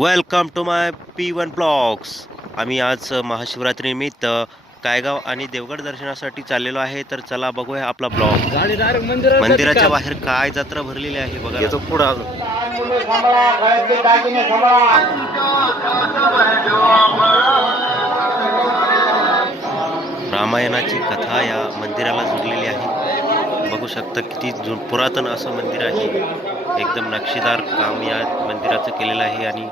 Welcome to my P1 blogs. आम्ही आज महाशिवरात्रीनिमित्त कायगाव आणि देवगड दर्शनासाठी चाललेलो आहे. तर चला बघूया आपला ब्लॉग. गाडी डायरेक्ट मंदिरात जाते मंदिराच्या का? बाहेर काय जत्रा भरलेली आहे बघा. येतो पुढं अजून. रामायणाची कथा या मंदिराला जुळलेली आहे. बघू शकता किती पुरातन असं मंदिर आहे. एकदम नक्षीदार काम या मंदिराचं केलेलं आहे. आणि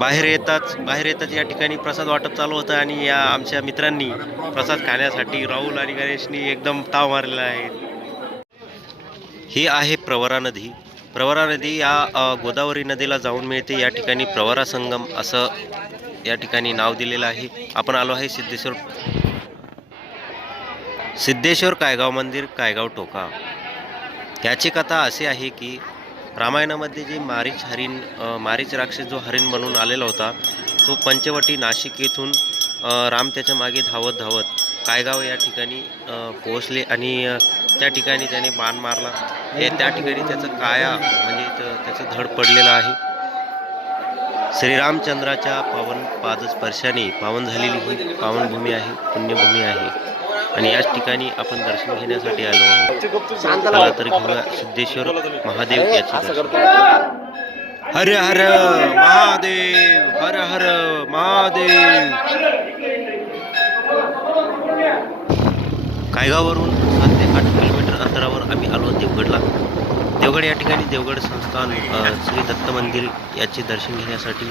बाहेर येताच या ठिकाणी प्रसाद वाटप चालू होतं आणि या आमच्या मित्रांनी प्रसाद खाण्यासाठी राहुल आणि गणेशनी एकदम ताव मारलेला आहे. ही आहे प्रवरा नदी. प्रवरा नदी या गोदावरी नदीला जाऊन मिळते. या ठिकाणी प्रवरा संगम असं या ठिकाणी नाव दिलेलं आहे. आपण आलो आहे सिद्धेश्वर कायगाव मंदिर, कायगाव टोका. याची कथा अशी आहे की रामायणामध्ये जे मारीच राक्षस जो हरिण बनून आलेला होता, तो पंचवटी नाशिक येथून राम त्याच्या मागे धावत कायगाव या ठिकाणी पोहोचले आणि त्या ठिकाणी त्याने बाण मारला. त्या ठिकाणी त्याचं काया म्हणजे त्याचं धड पडलेलं आहे. श्रीरामचंद्राच्या पावन पादस्पर्शाने पावन झालेली ही पावनभूमी आहे, पुण्यभूमी आहे. आणि याच ठिकाणी आपण दर्शन घेण्यासाठी आलो आहोत. चला तर घेऊया सिद्धेश्वर महादेव याचे दर्शन. हर हर महादेव, हर हर महादेव. कायगाववरून 7 ते 8 किलोमीटर अंतरावर आम्ही आलो देवगडला. देवगड या ठिकाणी देवगड संस्थान श्री दत्त मंदिर याचे दर्शन घेण्यासाठी.